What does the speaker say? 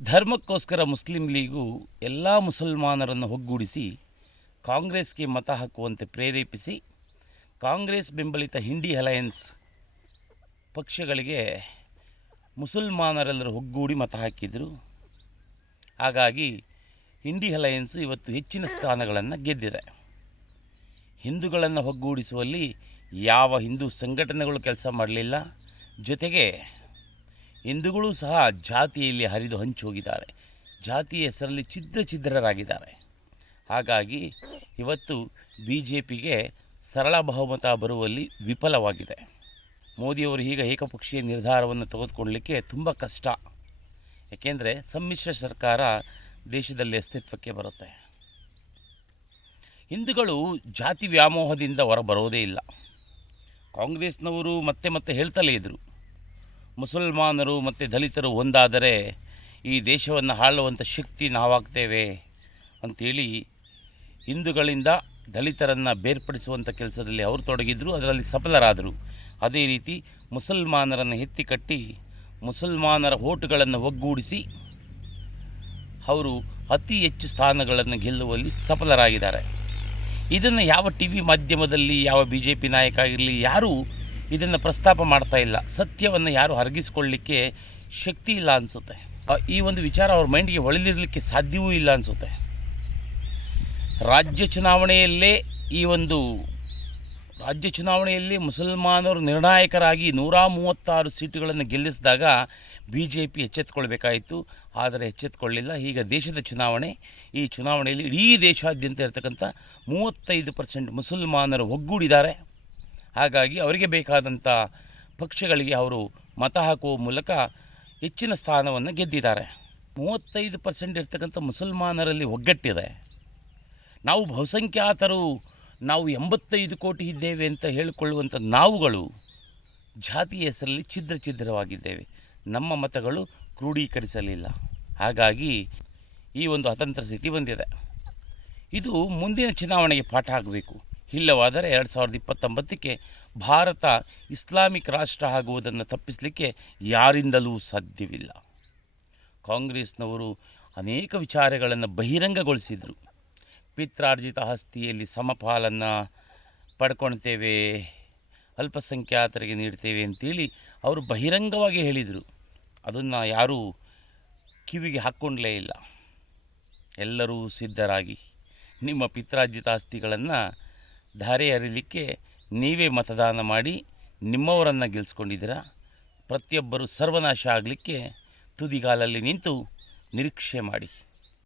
ಧರ್ಮಕ್ಕೋಸ್ಕರ Muslim league ಎಲ್ಲ ಮುಸಲ್ಮಾನರನ್ನು ಒಗ್ಗೂಡಿಸಿ ಕಾಂಗ್ರೆಸ್ಗೆ ಮತ ಹಾಕುವಂತೆ ಪ್ರೇರೇಪಿಸಿ ಕಾಂಗ್ರೆಸ್ ಬೆಂಬಲಿತ ಇಂಡಿ ಅಲಯನ್ಸ್ ಪಕ್ಷಗಳಿಗೆ ಮುಸಲ್ಮಾನರೆಲ್ಲರೂ ಒಗ್ಗೂಡಿ ಮತ ಹಾಕಿದರು. ಹಾಗಾಗಿ ಇಂಡಿ ಅಲಯನ್ಸು ಇವತ್ತು ಹೆಚ್ಚಿನ ಸ್ಥಾನಗಳನ್ನು ಗೆದ್ದಿದೆ. ಹಿಂದೂಗಳನ್ನು ಒಗ್ಗೂಡಿಸುವಲ್ಲಿ ಯಾವ ಹಿಂದೂ ಸಂಘಟನೆಗಳು ಕೆಲಸ ಮಾಡಲಿಲ್ಲ. ಜೊತೆಗೆ ಹಿಂದೂಗಳು ಸಹ ಜಾತಿಯಲ್ಲಿ ಹರಿದು ಹಂಚೋಗಿದ್ದಾರೆ. ಜಾತಿಯ ಹೆಸರಲ್ಲಿ ಛಿದ್ರರಾಗಿದ್ದಾರೆ. ಹಾಗಾಗಿ ಇವತ್ತು ಬಿ ಜೆ ಪಿಗೆ ಸರಳ ಬಹುಮತ ಬರುವಲ್ಲಿ ವಿಫಲವಾಗಿದೆ. ಮೋದಿಯವರು ಈಗ ಏಕಪಕ್ಷೀಯ ನಿರ್ಧಾರವನ್ನು ತೆಗೆದುಕೊಳ್ಳಲಿಕ್ಕೆ ತುಂಬ ಕಷ್ಟ. ಏಕೆಂದರೆ ಸಮ್ಮಿಶ್ರ ಸರ್ಕಾರ ದೇಶದಲ್ಲಿ ಅಸ್ತಿತ್ವಕ್ಕೆ ಬರುತ್ತೆ. ಹಿಂದೂಗಳು ಜಾತಿ ವ್ಯಾಮೋಹದಿಂದ ಹೊರಬರೋದೇ ಇಲ್ಲ. ಕಾಂಗ್ರೆಸ್ನವರು ಮತ್ತೆ ಮತ್ತೆ ಹೇಳ್ತಲೇ ಇದ್ದರು, ಮುಸಲ್ಮಾನರು ಮತ್ತು ದಲಿತರು ಒಂದಾದರೆ ಈ ದೇಶವನ್ನು ಆಳುವಂಥ ಶಕ್ತಿ ನಾವಾಗ್ತೇವೆ ಅಂಥೇಳಿ ಹಿಂದೂಗಳಿಂದ ದಲಿತರನ್ನು ಬೇರ್ಪಡಿಸುವಂಥ ಕೆಲಸದಲ್ಲಿ ಅವರು ತೊಡಗಿದ್ರು, ಅದರಲ್ಲಿ ಸಫಲರಾದರು. ಅದೇ ರೀತಿ ಮುಸಲ್ಮಾನರನ್ನು ಎತ್ತಿಕಟ್ಟಿ ಮುಸಲ್ಮಾನರ ಓಟುಗಳನ್ನು ಒಗ್ಗೂಡಿಸಿ ಅವರು ಅತಿ ಹೆಚ್ಚು ಸ್ಥಾನಗಳನ್ನು ಗೆಲ್ಲುವಲ್ಲಿ ಸಫಲರಾಗಿದ್ದಾರೆ. ಇದನ್ನು ಯಾವ ಟಿ ವಿ ಮಾಧ್ಯಮದಲ್ಲಿ ಯಾವ ಬಿ ಜೆ ಪಿ ನಾಯಕ ಆಗಿರಲಿ ಯಾರೂ ಇದನ್ನು ಪ್ರಸ್ತಾಪ ಮಾಡ್ತಾ ಇಲ್ಲ. ಸತ್ಯವನ್ನು ಯಾರು ಅರಗಿಸ್ಕೊಳ್ಳಿಕ್ಕೆ ಶಕ್ತಿ ಇಲ್ಲ ಅನಿಸುತ್ತೆ. ಈ ಒಂದು ವಿಚಾರ ಅವ್ರ ಮೈಂಡ್ಗೆ ಹೊಳೆದಿರಲಿಕ್ಕೆ ಸಾಧ್ಯವೂ ಇಲ್ಲ ಅನಿಸುತ್ತೆ. ರಾಜ್ಯ ಚುನಾವಣೆಯಲ್ಲಿ ಮುಸಲ್ಮಾನರು ನಿರ್ಣಾಯಕರಾಗಿ 136 ಸೀಟುಗಳನ್ನು ಗೆಲ್ಲಿಸಿದಾಗ ಬಿ ಜೆ ಪಿ ಎಚ್ಚೆತ್ತುಕೊಳ್ಬೇಕಾಯಿತು. ಆದರೆ ಎಚ್ಚೆತ್ತುಕೊಳ್ಳಿಲ್ಲ. ಈಗ ದೇಶದ ಚುನಾವಣೆ, ಈ ಚುನಾವಣೆಯಲ್ಲಿ ಇಡೀ ದೇಶಾದ್ಯಂತ ಇರತಕ್ಕಂಥ 35% ಮುಸಲ್ಮಾನರು ಒಗ್ಗೂಡಿದ್ದಾರೆ. ಹಾಗಾಗಿ ಅವರಿಗೆ ಬೇಕಾದಂಥ ಪಕ್ಷಗಳಿಗೆ ಅವರು ಮತ ಹಾಕುವ ಮೂಲಕ ಹೆಚ್ಚಿನ ಸ್ಥಾನವನ್ನು ಗೆದ್ದಿದ್ದಾರೆ. 35% ಇರ್ತಕ್ಕಂಥ ಮುಸಲ್ಮಾನರಲ್ಲಿ ಒಗ್ಗಟ್ಟಿದೆ. ನಾವು ಬಹುಸಂಖ್ಯಾತರು, ನಾವು 85 ಕೋಟಿ ಇದ್ದೇವೆ ಅಂತ ಹೇಳಿಕೊಳ್ಳುವಂಥ ನಾವುಗಳು ಜಾತಿಯ ಹೆಸರಲ್ಲಿ ಛಿದ್ರವಾಗಿದ್ದೇವೆ. ನಮ್ಮ ಮತಗಳು ಕ್ರೋಢೀಕರಿಸಲಿಲ್ಲ. ಹಾಗಾಗಿ ಈ ಒಂದು ಅತಂತ್ರ ಸ್ಥಿತಿ ಬಂದಿದೆ. ಇದು ಮುಂದಿನ ಚುನಾವಣೆಗೆ ಪಾಠ ಆಗಬೇಕು. ಇಲ್ಲವಾದರೆ 2029ಕ್ಕೆ ಭಾರತ ಇಸ್ಲಾಮಿಕ್ ರಾಷ್ಟ್ರ ಆಗುವುದನ್ನು ತಪ್ಪಿಸಲಿಕ್ಕೆ ಯಾರಿಂದಲೂ ಸಾಧ್ಯವಿಲ್ಲ. ಕಾಂಗ್ರೆಸ್ನವರು ಅನೇಕ ವಿಚಾರಗಳನ್ನು ಬಹಿರಂಗಗೊಳಿಸಿದರು. ಪಿತ್ರಾರ್ಜಿತ ಆಸ್ತಿಯಲ್ಲಿ ಸಮಪಾಲನ್ನು ಪಡ್ಕೊಳ್ತೇವೆ, ಅಲ್ಪಸಂಖ್ಯಾತರಿಗೆ ನೀಡ್ತೇವೆ ಅಂತೇಳಿ ಅವರು ಬಹಿರಂಗವಾಗಿ ಹೇಳಿದರು. ಅದನ್ನು ಯಾರೂ ಕಿವಿಗೆ ಹಾಕ್ಕೊಂಡಲೇ ಇಲ್ಲ. ಎಲ್ಲರೂ ಸಿದ್ಧರಾಗಿ ನಿಮ್ಮ ಪಿತ್ರಾರ್ಜಿತ ಆಸ್ತಿಗಳನ್ನು ಧಾರೆ ಎರಿಲಿಕ್ಕೆ ನೀವೇ ಮತದಾನ ಮಾಡಿ ನಿಮ್ಮವರನ್ನು ಗೆಲ್ಲಿಸ್ಕೊಂಡಿದ್ದೀರಾ. ಪ್ರತಿಯೊಬ್ಬರು ಸರ್ವನಾಶ ಆಗಲಿಕ್ಕೆ ತುದಿಗಾಲಲ್ಲಿ ನಿಂತು ನಿರೀಕ್ಷೆ ಮಾಡಿ.